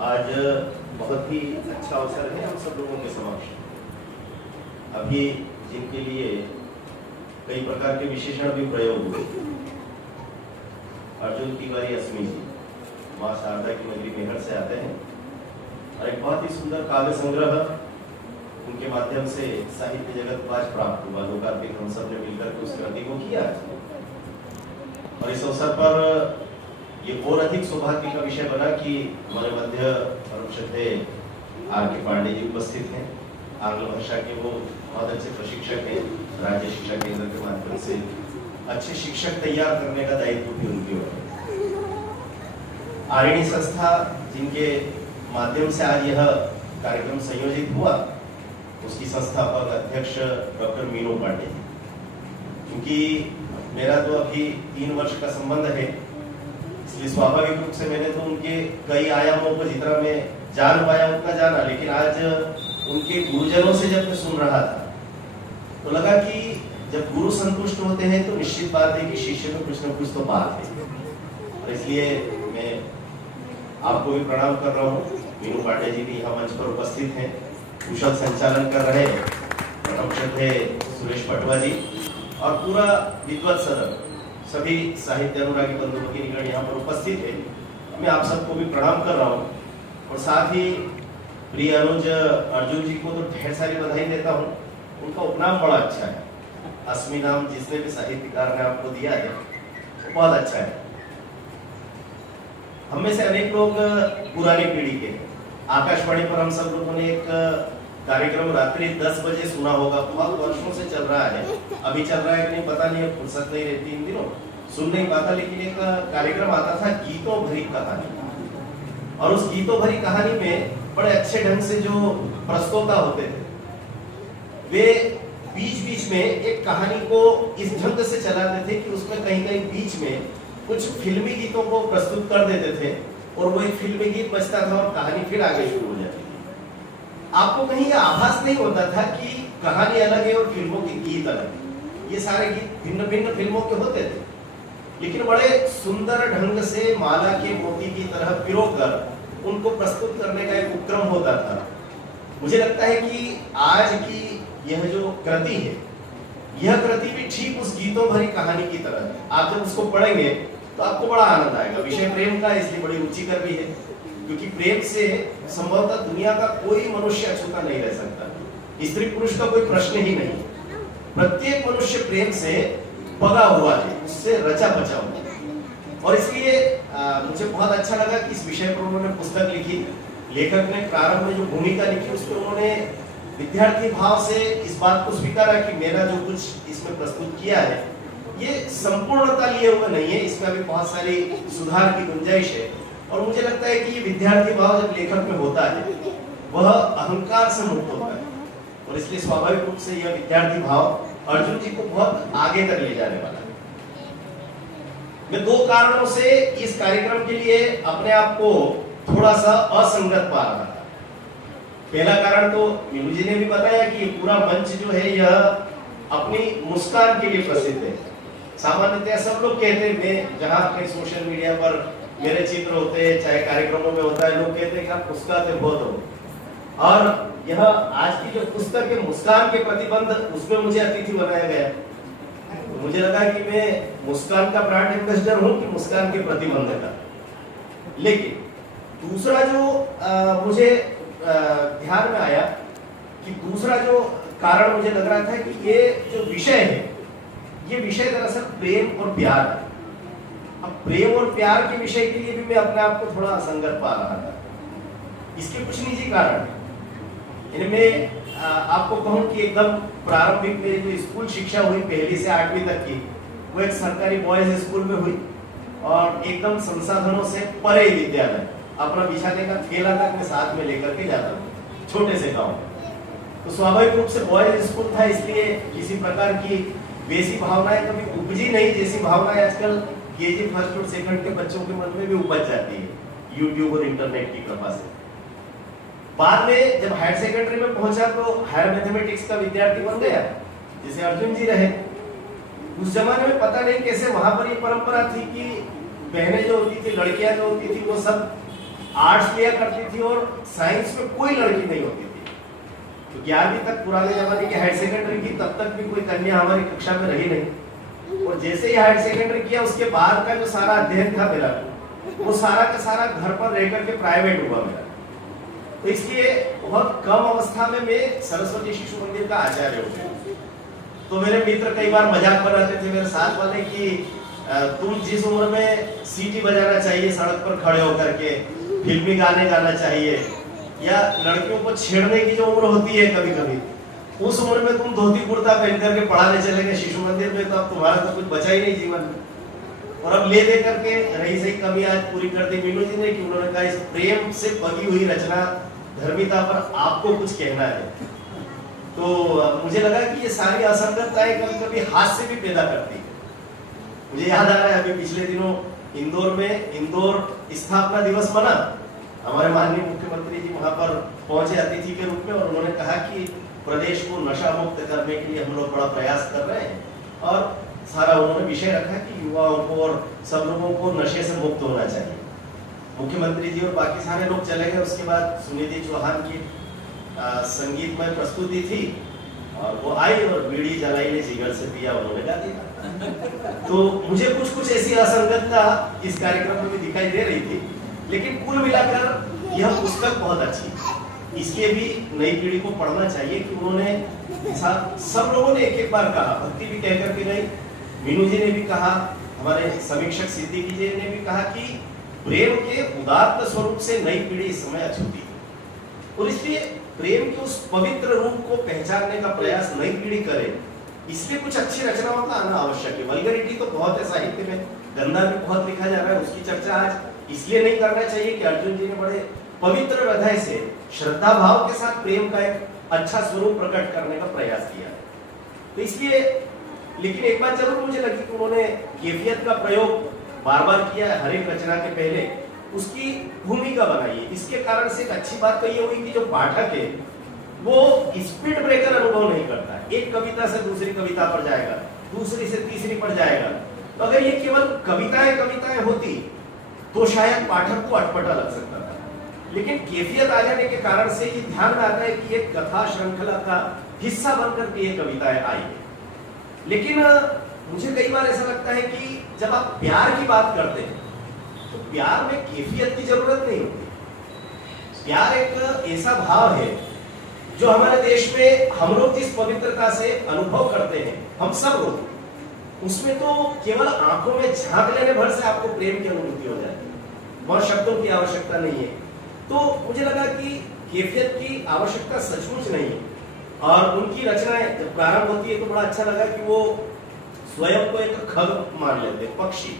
आज बहुत ही अच्छा अवसर है हम सब लोगों के समक्ष। अभी जिनके लिए कई प्रकार के विशेषण भी प्रयोग हुए, अर्जुन तिवारी अस्मी जी माँ शारदा की नगरी मेहर से आते हैं और एक बहुत ही सुंदर काव्य संग्रह उनके माध्यम से साहित्य जगत को आज प्राप्त हुआ। लोकार्पित हम सब ने मिलकर के उस कृति को किया और इस अवसर पर ये और अधिक सौभाग्य का विषय बना कि हमारे मध्य परम श्रद्धेय R.K. पांडे जी उपस्थित हैं। आंग्ल भाषा के वो बहुत अच्छे प्रशिक्षक हैं। राज्य शिक्षा केंद्र के माध्यम से अच्छे शिक्षक तैयार करने का दायित्व भी उनकी ओर है। आरिणी संस्था जिनके माध्यम से आज यह कार्यक्रम संयोजित हुआ, उसकी संस्थापक अध्यक्ष डॉक्टर मीनू पांडे जी। क्योंकि मेरा तो अभी 3 वर्ष का संबंध है, इसलिए स्वाभाविक रूप से मैंने तो उनके कई आयामों को जितना मैं जान पाया उतना जाना, लेकिन आज उनके गुरुजनों से जब मैं सुन रहा था तो लगा कि जब गुरु संतुष्ट होते हैं तो निश्चित बात है कि शिष्य में कुछ न कुछ तो बात है। और इसलिए मैं आपको भी प्रणाम कर रहा हूँ। मीनू पांडे जी भी यहाँ मंच पर उपस्थित हैं, कुशल संचालन कर रहे हैं परम श्रद्धेय सुरेश पटवा जी और पूरा विद्वत सदन, सभी साहित्य अनुरागी बंधु भगिनीगण यहाँ पर उपस्थित है। मैं आप सबको भी प्रणाम कर रहा हूँ और साथ ही प्रिय अनुज अर्जुन जी को तो ढेर सारी बधाई देता हूँ। उनका उपनाम बड़ा अच्छा है, अस्मी नाम जिसने भी साहित्यकार ने आपको दिया है वो बहुत अच्छा है। हम में से अनेक लोग पुरानी पीढ़ी के हैं। आकाशवाणी पर हम सब लोगों ने एक कार्यक्रम रात्रि 10 बजे सुना होगा, बहुत वर्षों से चल रहा है। अभी चल रहा है कि नहीं पता नहीं, फुर्सत नहीं रहती इन दिनों, सुन नहीं पाता, लेकिन एक कार्यक्रम आता था गीतों भरी कहानी। और उस गीतों भरी कहानी में बड़े अच्छे ढंग से जो प्रस्तोता होते थे वे बीच बीच में एक कहानी को इस ढंग से चलाते थे कि उसमें कहीं कहीं बीच में कुछ फिल्मी गीतों को प्रस्तुत कर देते थे और वो एक फिल्मी गीत बजता था और कहानी फिर आगे शुरू हो जाती थी। आपको कहीं यह आभास नहीं होता था कि कहानी अलग है और फिल्मों के गीत अलग है। ये सारे गीत भिन्न भिन्न फिल्मों के होते थे, लेकिन बड़े सुंदर ढंग से माला के मोती की तरह पिरोकर उनको प्रस्तुत करने का एक उपक्रम होता था। मुझे लगता है कि आज की यह जो कृति है, यह कृति भी ठीक उस गीतों भरी कहानी की तरह है। आप जब उसको पढ़ेंगे तो आपको बड़ा आनंद आएगा। विषय प्रेम का, इसलिए बड़ी रुचिकर भी है, क्योंकि प्रेम से संभवतः दुनिया का कोई मनुष्य अछूता नहीं रह सकता। स्त्री पुरुष का कोई प्रश्न ही नहीं। प्रत्येक मनुष्य प्रेम से पगा हुआ है, उससे रचा बचा हुआ है। और इसलिए मुझे बहुत अच्छा लगा कि इस विषय पर उन्होंने पुस्तक लिखी। लेखक ने प्रारंभ में जो भूमिका लिखी उसमें उन्होंने विद्यार्थी भाव से इस बात को स्वीकारा कि मेरा जो कुछ इसमें प्रस्तुत किया है ये संपूर्णता लिए हुए नहीं है, इसमें अभी बहुत सारी सुधार की गुंजाइश है। और मुझे लगता है कि ये विद्यार्थी भाव जब लेखक में होता है वह अहंकार से मुक्त होता है और इसलिए स्वाभाविक रूप से यह विद्यार्थी भाव अर्जुन जी को बहुत आगे तक ले जाने वाला है। मैं 2 कारणों से इस कार्यक्रम के लिए अपने आप को थोड़ा सा असंगत पा रहा था। पहला कारण तो मीनू जी ने भी बताया कि ये पूरा मंच जो है यह अपनी मुस्कान के लिए प्रसिद्ध है। सामान्यतः सब लोग कहते हैं, मैं जहां कहीं सोशल मीडिया पर मेरे चित्र होते हैं, चाहे कार्यक्रमों में होता है, लोग कहते हैं कि आप मुस्कुराते बहुत हो। और यह आज की जो पुस्तक है मुस्कान के प्रतिबंध, उसमें मुझे अतिथि बनाया गया। तो मुझे लगा कि मैं मुस्कान का ब्रांड एम्बेसडर हूं कि मुस्कान के प्रतिबंध का। लेकिन दूसरा जो मुझे ध्यान में आया कि दूसरा जो कारण मुझे लग रहा था कि ये जो विषय है, ये विषय दरअसल प्रेम और प्यार है। अब प्रेम और प्यार के विषय के लिए भी मैं अपने आप को थोड़ा असंगत पा रहा था। इसके कुछ निजी कारण है। इनमें आपको कहूं कि एकदम प्रारंभिक मेरी जो स्कूल शिक्षा हुई 1ली से 8वीं तक की, वो एक सरकारी बॉयज स्कूल में हुई और एकदम संसाधनों से परे विद्यालय। अपना बिछाने का थैला तक मैं साथ में लेकर के जाता हूँ, छोटे से गाँव। तो स्वाभाविक रूप से बॉयज स्कूल था, इसलिए किसी प्रकार की वैसी भावनाएं कभी उपजी नहीं जैसी भावनाएं आजकल केजी 1st और 2nd के बच्चों के मन में भी उपज जाती है यूट्यूब और इंटरनेट की कृपा से। बाद में जब हायर सेकेंडरी में पहुंचा तो हायर मैथमेटिक्स का विद्यार्थी बन गया, जैसे अर्जुन जी रहे। उस जमाने में पता नहीं कैसे वहां पर ये परंपरा थी कि बहनें जो होती थी, लड़कियां जो होती थी, वो सब आर्ट्स लिया करती थी और साइंस में कोई लड़की नहीं होती थी। तो 11वीं तक पुराने जमाने की हायर सेकेंडरी की, तब तक भी कोई कन्या हमारी कक्षा में रही नहीं। और जैसे ही हायर सेकेंडरी किया उसके बाद का जो सारा अध्ययन था मेरा, वो सारा का सारा घर पर रह करके प्राइवेट हुआ मेरा। तो इसलिए बहुत कम अवस्था में मैं सरस्वती शिशु मंदिर का आचार्य हो गया। तो मेरे मित्र कई बार मजाक बनाते थे मेरे साथ वाले कि तुम जिस उम्र में सीटी बजाना चाहिए सड़क पर खड़े होकर के, फिल्मी गाने गाना चाहिए, या लड़कियों को छेड़ने की जो उम्र होती है कभी कभी, उस उम्र में तुम धोती कुर्ता पहन करके पढ़ाने चले गए शिशु मंदिर में, तो अब तुम्हारा तो कुछ बचा ही नहीं जीवन में। और अब ले दे करके रही सही कमी आज पूरी कर दी मीनू जी ने कि उन्होंने कहा इस प्रेम से पगी हुई रचना धर्मिता पर आपको कुछ कहना है। तो मुझे लगा कि ये सारी असंगतताएं कभी कभी हास्य भी पैदा करती है। मुझे याद आ रहा है अभी पिछले दिनों इंदौर में इंदौर स्थापना दिवस मना, हमारे माननीय मुख्यमंत्री जी वहां पर पहुंचे अतिथि के रूप में, और उन्होंने कहा कि प्रदेश को नशा मुक्त करने के लिए हम लोग बड़ा प्रयास कर रहे हैं, और सारा उन्होंने विषय रखा कि युवाओं को और सब लोगों को नशे से मुक्त होना चाहिए। मुख्यमंत्री जी और बाकी सारे लोग चले गए। उसके बाद सुनिधि चौहान की संगीतमय प्रस्तुति थी, और वो आई और बीड़ी जलाई ने जिगर से पिया, उन्होंने गा दिया। तो मुझे कुछ कुछ ऐसी असंगतता इस कार्यक्रम में भी दिखाई दे रही थी, लेकिन कुल मिलाकर यह पुस्तक बहुत अच्छी है। इसलिए भी नई पीढ़ी को पढ़ना चाहिए कि उन्होंने सब लोगों ने एक एक बार कहा, भक्ति भी कह करके गई, मीनू जी ने भी कहा, हमारे समीक्षक सिद्दीकी जी ने भी कहा कि प्रेम के उदात्त स्वरूप से नई पीढ़ी इस समय अछूती है, और इसलिए प्रेम के उस पवित्र रूप को पहचानने का प्रयास नई पीढ़ी करे। इसलिए कुछ अच्छी रचनाओं का आना आवश्यक है। वल्गरिटी तो बहुत है साहित्य में, गंदा भी बहुत लिखा जा रहा है, उसकी चर्चा आज इसलिए नहीं करना चाहिए कि अर्जुन जी ने बड़े पवित्र हृदय से श्रद्धा भाव के साथ प्रेम का एक अच्छा स्वरूप प्रकट करने का प्रयास किया। तो इसलिए, लेकिन एक बात जरूर मुझे लगी कि उन्होंने कैफियत का प्रयोग बार बार किया है हर एक रचना के पहले, उसकी भूमिका बनाई है। इसके कारण से एक अच्छी बात तो ये हुई कि जो पाठक है वो स्पीड ब्रेकर अनुभव नहीं करता है, एक कविता से दूसरी कविता पर जाएगा, दूसरी से तीसरी पर जाएगा। तो अगर ये केवल कविताएं होती तो शायद पाठक को अटपटा लग सकता था, लेकिन कैफियत आ जाने के कारण से ये ध्यान में आता है कि एक कथा श्रृंखला का हिस्सा बनकर के ये कविताएं आई है। लेकिन मुझे कई बार ऐसा लगता है कि जब आप प्यार की बात करते हैं तो प्यार में कैफियत की जरूरत नहीं होती। प्यार एक ऐसा भाव है जो हमारे देश में हम लोग जिस पवित्रता से अनुभव करते हैं, हम सब लोग, उसमें तो केवल आंखों में झांक लेने भर से आपको प्रेम की अनुभूति हो जाती है, बहुत शब्दों की आवश्यकता नहीं है। तो मुझे लगा कि कैफियत की आवश्यकता सचमुच नहीं है, और उनकी रचनाएं जब प्रारंभ होती है तो बड़ा अच्छा लगा कि वो स्वयं को एक खग मान लेते, पक्षी,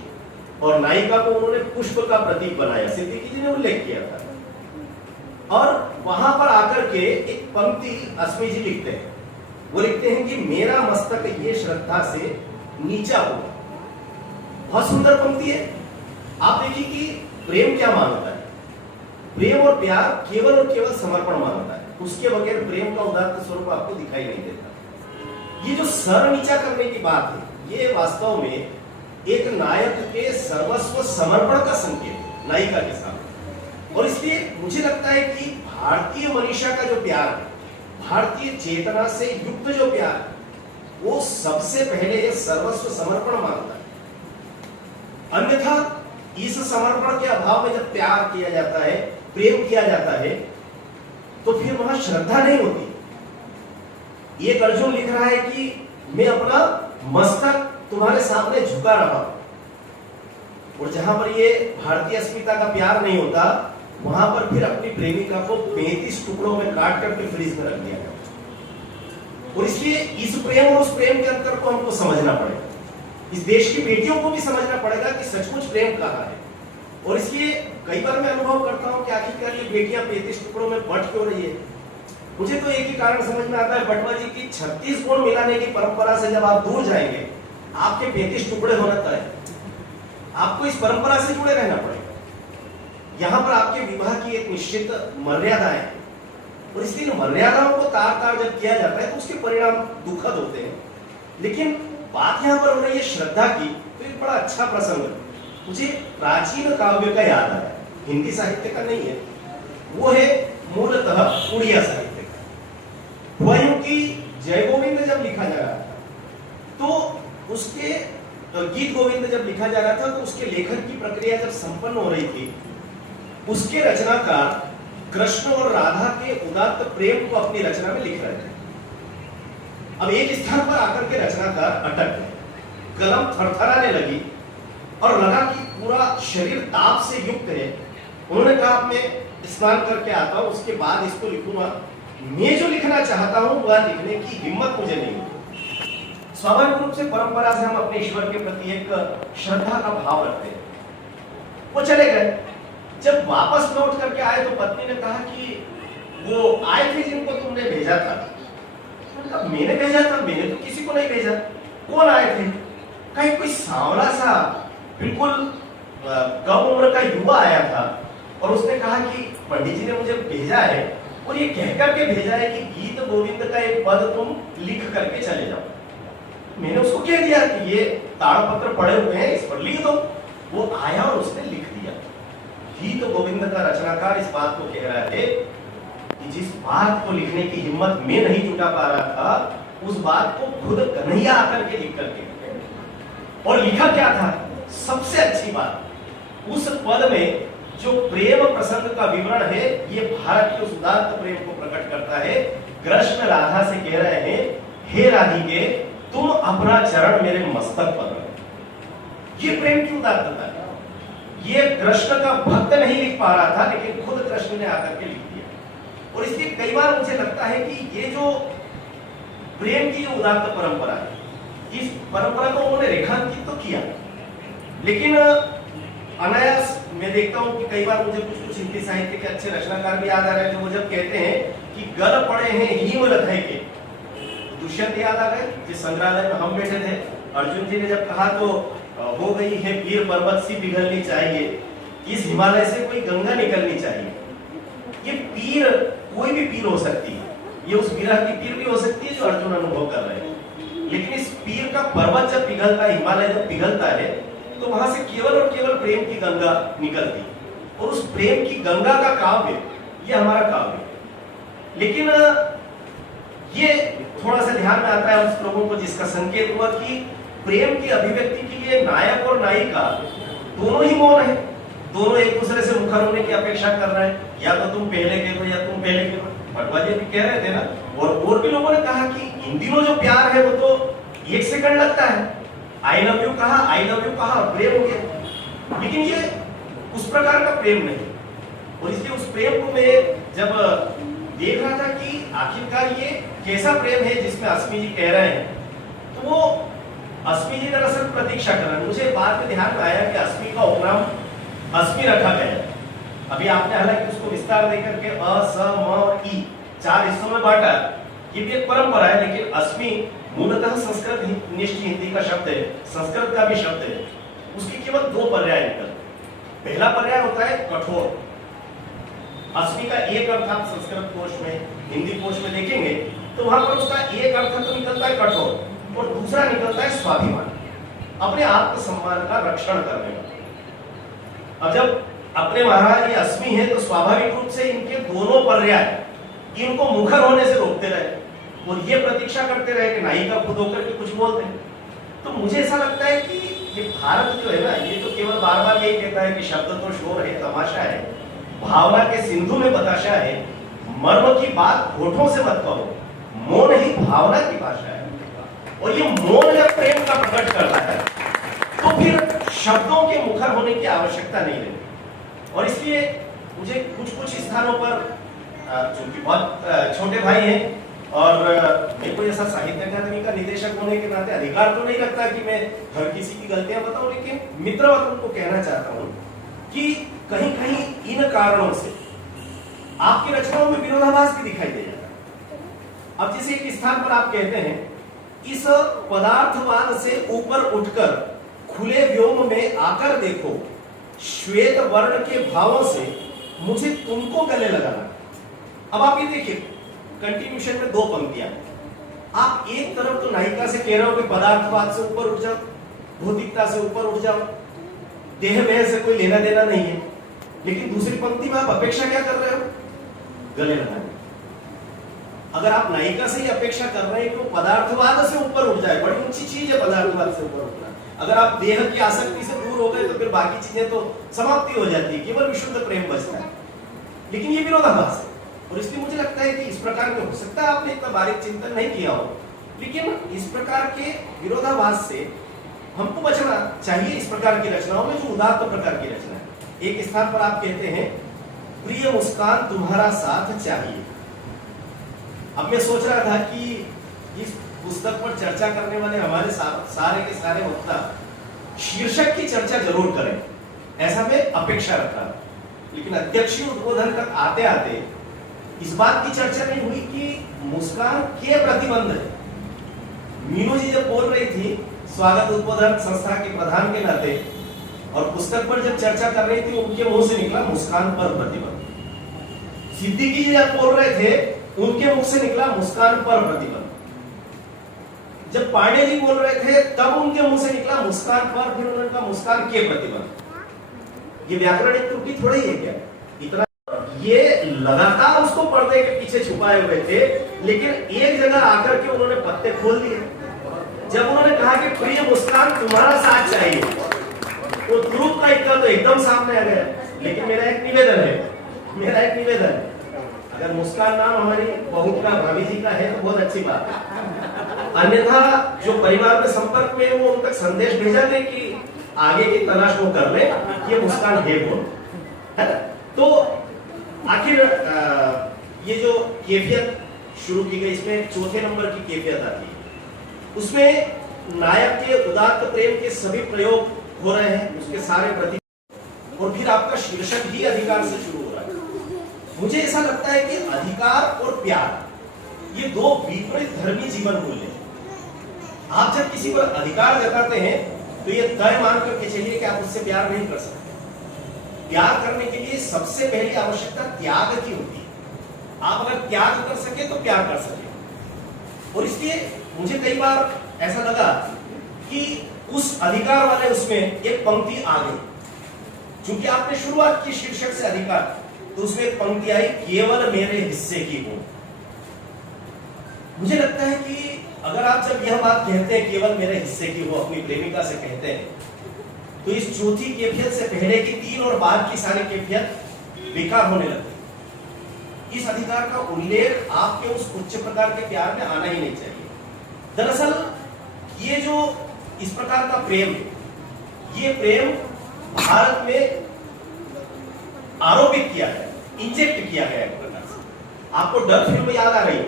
और नायिका को उन्होंने पुष्प का प्रतीक बनाया, सिद्दीकी जी ने उल्लेख किया था। और वहां पर आकर के एक पंक्ति अस्मी जी लिखते हैं, वो लिखते हैं कि मेरा मस्तक ये श्रद्धा से नीचा हो। बहुत सुंदर पंक्ति है। आप देखिए कि प्रेम क्या मानता है। प्रेम और प्यार केवल और केवल समर्पण मानता है, उसके बगैर प्रेम का उदात्त स्वरूप आपको दिखाई नहीं देता। ये जो सर नीचा करने की बात है, ये वास्तव में एक नायक के सर्वस्व समर्पण का संकेत है नायिका के सामने। और इसलिए मुझे लगता है कि भारतीय मनीषा का जो प्यार है, भारतीय चेतना से युक्त जो प्यार है, वो सबसे पहले ये सर्वस्व समर्पण मानता है। अन्यथा इस समर्पण के अभाव में जब प्यार किया जाता है, प्रेम किया जाता है, तो फिर वहां श्रद्धा नहीं होती। ये अर्जुन लिख रहा है कि मैं अपना मस्तक तुम्हारे सामने झुका रहा हूं, और जहां पर ये भारतीय अस्मिता का प्यार नहीं होता, वहां पर फिर अपनी प्रेमिका को 35 टुकड़ों में काट करके फ्रीज में रख दिया गया। और इसलिए इस प्रेम और उस प्रेम के अंतर को हमको समझना पड़ेगा, इस देश की बेटियों को भी समझना पड़ेगा कि सचमुच प्रेम कहाँ है। और इसलिए कई बार मैं अनुभव करता हूं कि आखिरकार ये बेटियां 35 टुकड़ों में बट क्यों रही है। मुझे तो एक ही कारण समझ में आता है, बटवा जी की 36 गुण मिलाने की परंपरा से जब आप दूर जाएंगे, आपके 35 टुकड़े होना तय। आपको इस परंपरा से जुड़े रहना पड़ेगा। यहाँ पर आपके विवाह की एक निश्चित मर्यादा है, और इसलिए मर्यादाओं को तार तार जब किया जाता है तो उसके परिणाम दुखद होते हैं। लेकिन बात यहाँ पर हो रही है श्रद्धा की, तो एक बड़ा अच्छा प्रसंग मुझे प्राचीन काव्य का याद आया। हिंदी साहित्य का नहीं है, वो है मूलतः उड़िया साहित्य का। हुआ यूं कि जय गोविंद जब लिखा जा रहा था तो उसके गीत गोविंद जब लिखा जा रहा था तो उसके लेखन की प्रक्रिया जब संपन्न हो रही थी, उसके रचनाकार कृष्ण और राधा के उदात्त प्रेम को अपनी रचना में लिख रहे थे। अब एक स्थान पर आकर के रचनाकार अटक गए, कलम थरथराने लगी और लगा कि पूरा शरीर ताप से युक्त है। उन्होंने कहा मैं स्नान करके आता हूं, उसके बाद इसको लिखूंगा। मैं जो लिखना चाहता हूं वह लिखने की हिम्मत मुझे नहीं होती। स्वाभाविक रूप से परंपरा से हम अपने ईश्वर के प्रति एक श्रद्धा का भाव रखते हैं। वो चले गए। जब वापस लौट करके आए तो पत्नी ने कहा कि वो आए थे जिनको तुमने भेजा था। मैंने भेजा था? मैंने तो किसी को नहीं भेजा। कौन आए थे? कहीं कोई सांवला सा बिल्कुल कम उम्र का युवा आया था और उसने कहा कि पंडित जी ने मुझे भेजा है और ये कहकर के भेजा है कि गीत गोविंद का एक पद तुम लिख करके चले जाओ। मैंने उसको कह दिया कि ये ताड़पत्र पड़े हुए हैं, इस पर लिख दो। वो आया और उसने लिख दिया। गीत गोविंद का रचनाकार इस बात को कह रहा है कि जिस बात को लिखने की हिम्मत मैं नहीं जुटा पा रहा था, उस बात को खुद कन्हैया आकर के लिख करके, और लिखा क्या था? सबसे अच्छी बात, उस पद में जो प्रेम प्रसंग का विवरण है, ये भारत के उस उदात्त प्रेम को प्रकट करता है। कृष्ण राधा से कह रहे हैं, हे राधिके तुम अपना चरण मेरे मस्तक पर रखो। ये प्रेम की उदात्तता है। ये कृष्ण का भक्त नहीं लिख पा रहा था, लेकिन खुद कृष्ण ने आकर के लिख दिया। और इसलिए कई बार मुझे लगता है कि ये जो प्रेम की जो उदात्त परंपरा है, इस परंपरा को उन्होंने रेखांकित तो किया, लेकिन अनायास मैं देखता हूं कि कई बार मुझे कुछ हिंदी साहित्य के अच्छे रचनाकार भी याद आ रहे हैं, जो वो जब कहते हैं कि गल पड़े हैं हिम रथय के, दुष्यंत याद आ गए जिस संग्रहालय में हम बैठे थे। अर्जुन जी ने जब कहा तो हो गई है पीर पर्वत सी पिघलनी चाहिए, इस हिमालय से कोई गंगा निकलनी चाहिए। ये पीर कोई भी पीर हो सकती है, ये उस विरह की पीर भी हो सकती है जो अर्जुन अनुभव कर रहे हैं, लेकिन इस पीर का पर्वत जब पिघलता है, हिमालय जब पिघलता है, तो वहां से केवल और केवल प्रेम की गंगा निकलती है। और उस प्रेम की गंगा का काव्य ये हमारा काव्य है। लेकिन ये थोड़ा सा ध्यान में आता है उस लोगों को जिसका संकेत हुआ कि प्रेम की अभिव्यक्ति के लिए नायक और नायिका दोनों ही मौन है, दोनों एक दूसरे से मुखर होने की अपेक्षा कर रहे हैं, या तो तुम पहले कह दो या तुम पहले कह दो। भटवाजी भी कह रहे थे ना, और भी लोगों ने कहा कि इन दिनों जो प्यार है वो तो 1 सेकंड लगता है। आई लव यू कहा, आई लव यू कहा, प्रेम हो गया। लेकिन ये उस प्रकार का प्रेम नहीं। और इसलिए उस प्रेम को मैं जब देख रहा था कि आखिरकार ये कैसा प्रेम है जिसमें अस्मी जी कह रहे हैं, तो वो अस्मी जी दरअसल प्रतीक्षा कर रहे हैं। मुझे बाद में ध्यान में आया कि अस्मी का उपनाम अस्मी रखा गया। अभी आपने हालांकि उसको विस्तार देकर के अ, स, म, ई 4 हिस्सों में बांटा। ये भी एक परंपरा है, लेकिन अस्मी मूलतः संस्कृत निष्ठ हिंदी का शब्द है, संस्कृत का भी शब्द है। उसके केवल 2 पर्याय निकलते। पहला पर्याय होता है कठोर। अस्मी का एक अर्थ आप संस्कृत कोश में, हिंदी कोश में देखेंगे तो वहां पर उसका एक अर्थ तो निकलता है कठोर, और दूसरा निकलता है स्वाभिमान, अपने आत्मसम्मान का रक्षण करने वाला। अब जब अपने महाराज ये अस्मी है तो स्वाभाविक रूप से इनके दोनों पर्याय इनको मुखर होने से रोकते रहे और ये प्रतीक्षा करते रहे कि नायिका खुद होकर के कुछ बोलते हैं। तो मुझे ऐसा लगता है कि ये भारत जो है ना, ये तो केवल बार बार यही कहता है कि शब्द तो शोर है, तमाशा है, भावना के सिंधु में बताशा है, मर्म की बात होठों से मत कहो, मौन ही भावना की भाषा है। और ये मौन जब प्रेम का प्रकट करता है तो फिर शब्दों के मुखर होने की आवश्यकता नहीं रहती। और इसलिए मुझे कुछ स्थानों पर, चूंकि बहुत छोटे भाई हैं और मैं कोई ऐसा साहित्य अकादमी का निदेशक होने के नाते अधिकार तो नहीं रखता कि मैं हर किसी की गलतियां बताऊं, लेकिन मित्रवत उनको कहना चाहता हूं कि कहीं कहीं इन कारणों से आपकी रचनाओं में विरोधाभास भी दिखाई दे जाता है। अब जैसे एक स्थान पर आप कहते हैं, इस पदार्थवान से ऊपर उठकर खुले व्योम में आकर देखो, श्वेत वर्ण के भावों से मुझे तुमको गले लगाना। अब आप ये देखिए, कंटिन्यूशन में 2 पंक्तियां। आप एक तरफ तो नायिका से कह रहे हो कि पदार्थवाद से ऊपर उठ जाओ, भौतिकता से ऊपर उठ जाओ, देह व्यय से कोई लेना देना नहीं है, लेकिन दूसरी पंक्ति में आप अपेक्षा क्या कर रहे हो? गले लगाने। अगर आप नायिका से ही अपेक्षा कर रहे हैं कि वो पदार्थवाद से ऊपर उठ जाए, बड़ी ऊंची चीज है पदार्थवाद से ऊपर उठना। अगर आप देह की आसक्ति से दूर हो गए तो फिर बाकी चीजें तो समाप्ति हो जाती है, केवल विशुद्ध प्रेम बचता है। लेकिन ये विरोधाभास है, और इसलिए मुझे लगता है कि इस प्रकार के, हो सकता है आपने इतना बारीक चिंतन नहीं किया हो, लेकिन इस प्रकार के विरोधाभास से हमको बचना चाहिए। इस प्रकार की रचनाओं में जो उदात्त प्रकार की रचना है, एक स्थान पर आप कहते हैं प्रिय मुस्कान तुम्हारा साथ चाहिए। अब मैं सोच रहा था कि इस पुस्तक पर चर्चा करने वाले हमारे सारे के सारे वक्ता शीर्षक की चर्चा जरूर करें, ऐसा मैं अपेक्षा रखा। लेकिन अध्यक्षीय उद्बोधन तक आते आते इस बात की चर्चा नहीं हुई कि मुस्कान के प्रतिबंध है। मीनू जी जब बोल रही थी स्वागत उद्बोधन संस्था के प्रधान के नाते, और पुस्तक पर जब चर्चा कर रही थी उनके मुंह से निकला मुस्कान पर प्रतिबंध। सिद्दीकी जी जब बोल रहे थे उनके मुख से निकला मुस्कान पर प्रतिबंध। जब पांडे जी बोल रहे थे तब उनके मुंह से निकला मुस्कान पर, फिर उन्होंने कहा मुस्कान के प्रतिबंध। ये व्याकरणिक त्रुटि थोड़ी है क्या? इतना ये लगातार उसको पर्दे के पीछे छुपाए हुए थे, लेकिन एक जगह आकर के उन्होंने पत्ते खोल दिए। जब उन्होंने कहा कि प्रिय मुस्कान तुम्हारा साथ चाहिए, तो ध्रुव का इतना तो एकदम सामने आ गया। लेकिन मेरा एक निवेदन है, अगर मुस्कान नाम हमारी बहू का, भाभी जी का है तो बहुत अच्छी बात है। अन्यथा जो परिवार में संपर्क में वो उन तक संदेश भेजा दे कि आगे की तलाश वो कर ले, ये मुस्कान है कौन, है ना? तो आखिर ये जो कैफियत शुरू की गई, इसमें चौथे नंबर की कैफियत आती है। उसमें नायक के उदात्त प्रेम के सभी प्रयोग हो रहे हैं, उसके सारे प्रति, और फिर आपका शीर्षक ही अधिकार से शुरू हो रहा है। मुझे ऐसा लगता है कि अधिकार और प्यार ये दो विपरीत धर्मी जीवन मूल्य हैं। आप जब किसी पर अधिकार जताते हैं तो ये तय मान करके चलिए कि आप उससे प्यार नहीं कर सकते। प्यार करने के लिए सबसे पहली आवश्यकता त्याग की होती है। आप अगर त्याग कर सके तो प्यार कर सके। और इसलिए मुझे कई बार ऐसा लगा कि उस अधिकार वाले उसमें एक पंक्ति आ गई, क्योंकि आपने शुरुआत की शीर्षक से अधिकार, तो उसमें एक पंक्ति आई केवल मेरे हिस्से की हो। मुझे लगता है कि अगर आप जब यह बात कहते हैं केवल मेरे हिस्से की हो, अपनी प्रेमिका से कहते हैं, तो इस चौथी कैफियत से पहले की तीन और बाद की सारी कैफियत बेकार होने लगती। इस अधिकार का उल्लेख आपके उस उच्च प्रकार के प्यार में आना ही नहीं चाहिए। दरअसल ये जो इस प्रकार का प्रेम, ये प्रेम भारत में आरोपित किया है, इंजेक्ट किया गया है प्रकार से। आपको डर फिल्म याद आ रही हो,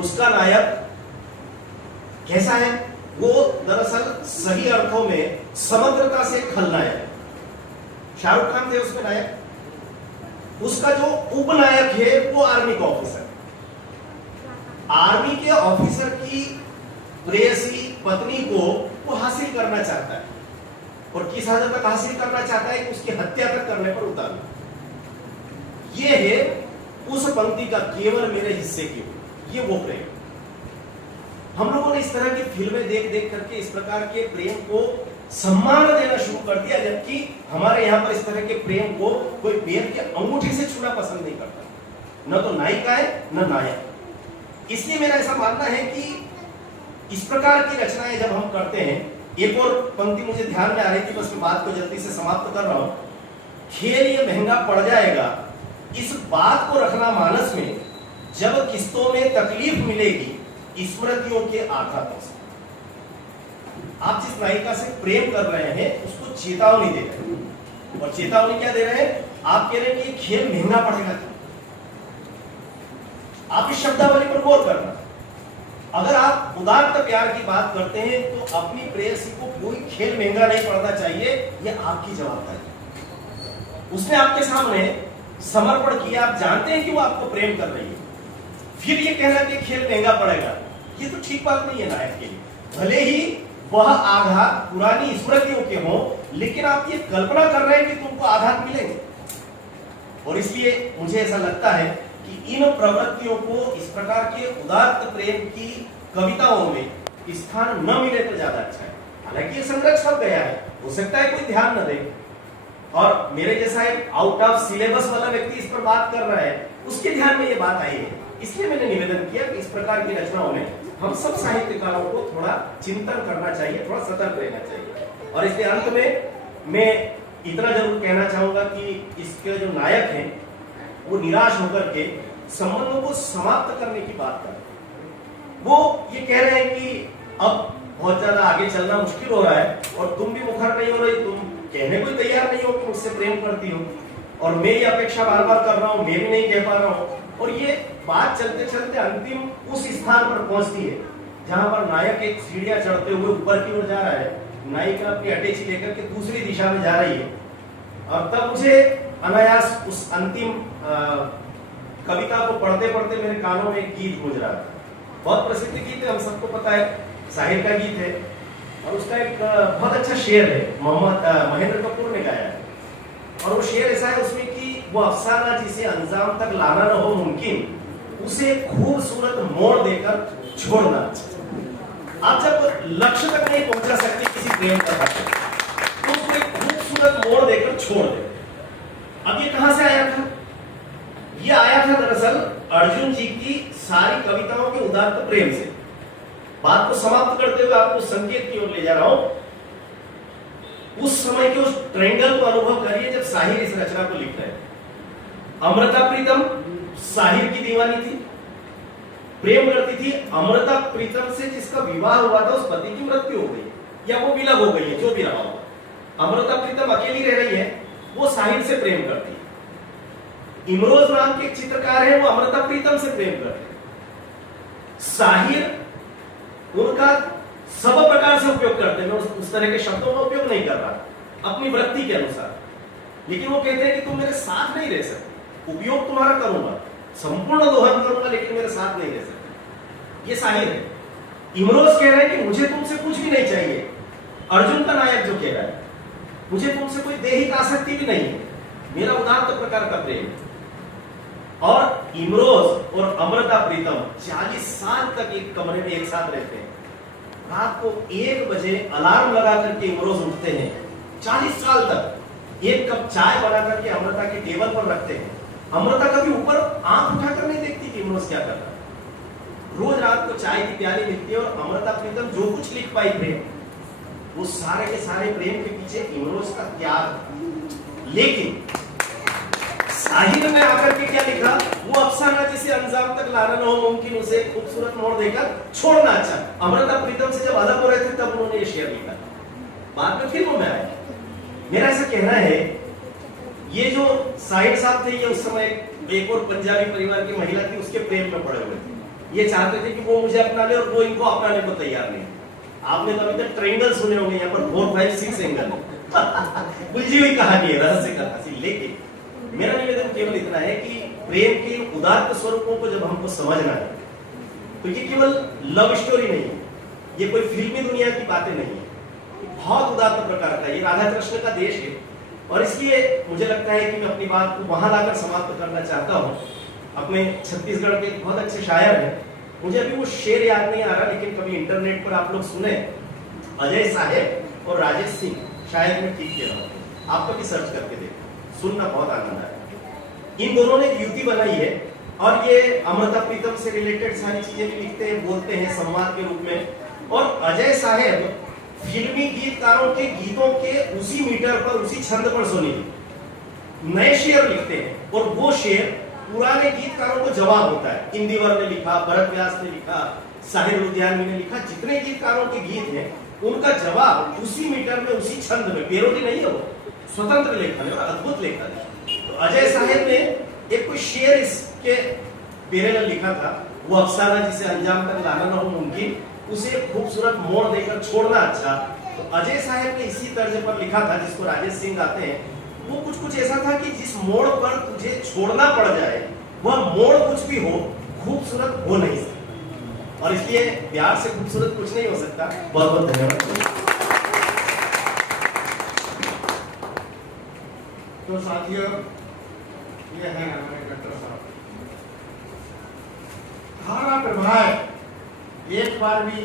उसका नायक कैसा है? वो दरअसल सही अर्थों में समग्रता से खलनायक है। शाहरुख खान थे उसमें नायक। उसका जो उपनायक है वो आर्मी का ऑफिसर। आर्मी के ऑफिसर की प्रेयसी पत्नी को वो हासिल करना चाहता है, और किस हद तक हासिल करना चाहता है कि उसकी हत्या तक करने पर उतार। ये है उस पंक्ति का केवल मेरे हिस्से की हो, ये वो प्रेम। हम लोगों ने इस तरह की फिल्में देख देख करके इस प्रकार के प्रेम को सम्मान देना शुरू कर दिया, जबकि हमारे यहाँ पर इस तरह के प्रेम को कोई पैर के अंगूठे से छूना पसंद नहीं करता, न तो नायिका है न नायक। इसलिए मेरा ऐसा मानना है कि इस प्रकार की रचनाएं जब हम करते हैं, एक और पंक्ति मुझे ध्यान में आ रही थी, बस मैं बात को जल्दी से समाप्त कर रहा हूं। खेल ये महंगा पड़ जाएगा, इस बात को रखना मानस में, जब किस्तों में तकलीफ मिलेगी स्मृतियों के आघातों से। आप जिस नायिका से प्रेम कर रहे हैं उसको चेतावनी दे रहे हैं, और चेतावनी क्या दे रहे हैं? आप कह रहे हैं कि खेल महंगा पड़ेगा। आप इस शब्दावली पर गौर करना। अगर आप उदात्त प्यार की बात करते हैं तो अपनी प्रेयसी को कोई खेल महंगा नहीं पड़ना चाहिए, यह आपकी जवाबदारी। उसने आपके सामने समर्पण किया, आप जानते हैं कि वो आपको प्रेम कर रही है, फिर ये कहना कि खेल महंगा पड़ेगा, ये तो ठीक बात नहीं है नायक के लिए। भले ही वह आघात पुरानी स्मृतियों के हों, लेकिन आप ये कल्पना कर रहे हैं कि तुमको आघात मिलेंगे। और इसलिए मुझे ऐसा लगता है कि इन प्रवृत्तियों को, इस प्रकार के उदात्त प्रेम की कविताओं में स्थान न मिले तो ज्यादा अच्छा है। हालांकि ये संग्रह छप गया है, हो सकता है कोई ध्यान न दे, और मेरे जैसा एक आउट ऑफ सिलेबस वाला व्यक्ति इस पर बात कर रहा है, उसके ध्यान में ये बात आई है। इसलिए मैंने निवेदन किया कि इस प्रकार की रचनाओं में हम सब साहित्यकारों को थोड़ा चिंतन करना चाहिए, थोड़ा सतर्क रहना चाहिए। और इसके अंत में मैं इतना जरूर कहना चाहूंगा कि इसके जो नायक हैं वो निराश होकर के संबंधों को समाप्त करने की बात कर रहे हैं। वो ये कह रहे हैं कि अब बहुत ज्यादा आगे चलना मुश्किल हो रहा है और तुम भी मुखर नहीं हो रही, तुम कहने को तैयार नहीं हो कि मुझसे प्रेम करती हो, और मैं ये अपेक्षा बार बार कर रहा हूँ, मैं भी नहीं कह पा रहा हूँ। और ये बात चलते चलते अंतिम उस स्थान पर पहुंचती है जहां पर नायक एक सीढ़ियां चढ़ते हुए ऊपर की ओर जा रहा है, नायिका अपनी अटैची लेकर के दूसरी दिशा में जा रही है। और तब मुझे अनायास उस अंतिम कविता को पढ़ते पढ़ते मेरे कानों में एक गीत गूंज रहा था। बहुत प्रसिद्ध गीत है, हम सबको पता है, साहिर का गीत है और उसका एक बहुत अच्छा शेर है, महेंद्र कपूर ने गाया है। और वो शेर ऐसा है उसमें कि वो अफसाना जिसे अंजाम तक लाना न हो मुमकिन, उसे खूबसूरत मोड़ देकर छोड़ना। आप जब लक्ष्य तक नहीं पहुंचा सकते किसी प्रेम का तो उसको एक खूबसूरत मोड़ देकर छोड़ दे। अब ये कहां से आया था? ये आया था दरअसल अर्जुन जी की सारी कविताओं के उदात्त प्रेम से। बात को समाप्त करते हुए आपको संकेत की ओर ले जा रहा हूं। उस समय के उस ट्रायंगल को अनुभव करिए जब साहिर इस रचना को लिख रहे हैं। अमृता प्रीतम साहिर की दीवानी थी, प्रेम करती थी अमृता प्रीतम से जिसका विवाह हुआ था, उस पति की मृत्यु हो गई या वो विलग हो गई है, जो भी रहा हो। अमृता प्रीतम अकेली रह रही है, वो साहिर से प्रेम करती है। इमरोज नाम के एक चित्रकार है, वो अमृता प्रीतम से प्रेम करते हैं। साहिर उनका सब प्रकार से उपयोग करते हैं, मैं उस तरह के शब्दों का उपयोग नहीं कर रहा, अपनी वृत्ति के अनुसार। लेकिन वो कहते हैं कि तुम मेरे साथ नहीं रह सकते, उपयोग तुम्हारा करूंगा, संपूर्ण दोहन करूंगा, लेकिन मेरे साथ नहीं रह सकते। ये साहिर है। इमरोज कह रहे हैं कि मुझे तुमसे कुछ भी नहीं चाहिए। अर्जुन का नायक जो कह रहा है, मुझे तुमसे कोई दैहिक आसक्ति भी नहीं है, मेरा उदात्त प्रकार का प्रेम। और इमरोज और अमृता प्रीतम 40 साल तक एक कमरे में एक साथ रहते हैं। रात को 1 बजे अलार्म लगा करके इमरोज उठते हैं। 40 साल तक एक कप चाय बना करके अमृता के टेबल पर रखते हैं। अमृता कभी ऊपर आंख उठाकर नहीं देखती कि इमरोज क्या कर रहा है। रोज रात को चाय की प्याली मिलती है और अमृता प्रीतम जो कुछ लिख पाई प्रेम, वो सारे के सारे प्रेम के पीछे इमरोज का त्याग। लेकिन साहिर ने आकर के क्या लिखा? वो अफसाना जिसे अंजाम तक लाना न हो मुमकिन, उसे खूबसूरत मोड़ देकर छोड़ना अच्छा। अमृता प्रीतम से जब अलग हो रहे थे तब उन्होंने ये शेर लिखा, बाद में फिल्मों में आया। मेरा ऐसा कहना है, ये जो साहिर साहब थे, ये उस समय एक और पंजाबी परिवार की महिला थी, उसके प्रेम में पड़े हुए थे। ये चाहते थे कि वो मुझे अपना ले और वो इनको अपनाने को तैयार नहीं। आपने तो अभी तक ट्रायंगल सुने होंगे, यहाँ पर 4, 5, 6 एंगल उलझी हुई कहानी है, रहस्य कथा सी। लेकिन मेरा निवेदन केवल इतना है कि प्रेम के उदात्त स्वरूपों को जब हमको समझना है तो ये केवल लव स्टोरी नहीं है, ये कोई फिल्मी दुनिया की बातें नहीं है, बहुत उदात्त प्रकार का। ये राधा कृष्ण का देश है और इसलिए मुझे लगता है कि मैं अपनी बात को वहां लाकर समाप्त करना चाहता हूँ। अपने छत्तीसगढ़ के बहुत अच्छे शायर हैं, मुझे अभी वो शेर याद नहीं आ रहा, लेकिन कभी इंटरनेट पर आप लोग सुने, अजय साहेब और राजेश सिंह, शायद मैं ठीक कह रहा हूँ, आप कभी सर्च करके देखो, सुनना बहुत आनंद आएगा। इन दोनों ने युति बनाई है और ये अमृता प्रीतम से रिलेटेड सारी चीजें भी लिखते हैं, बोलते हैं संवाद के रूप में। और अजय साहेब फिल्मी गीतकारों के गीतों के उसी मीटर पर, उसी छंद पर सुनी नए शेर लिखते हैं और वो शेर पुराने गीतकारों को जवाब होता है। इंदिवर ने लिखा, भरत व्यास ने लिखा, साहिर लुधियानवी ने लिखा, जितने गीतकारों के गीत हैं उनका जवाब उसी मीटर में, उसी छंद में, पेरोडी नहीं है, वो स्वतंत्र लेखन है और अद्भुत लेखन है। तो अजय साहेब ने एक कोई शेर इसके पैरेलल लिखा था, वो अफसाना जिसे अंजाम तक लाना न हो मुमकिन, उसे खूबसूरत मोड़ देकर छोड़ना अच्छा। तो अजय साहेब ने इसी तर्ज पर लिखा था, जिसको राजेश सिंह गाते हैं। वो कुछ ऐसा था कि जिस मोड़ पर तुझे छोड़ना पड़ जाए, वह मोड़ कुछ भी हो, खूबसूरत हो नहीं सकता। और इसलिए प्यार से खूबसूरत कुछ नहीं हो सकता। बहुत बहुत धन्यवाद। तो साथियों, ये है हमारे डॉक्टर साहब। धारा प्रभाव एक बार भी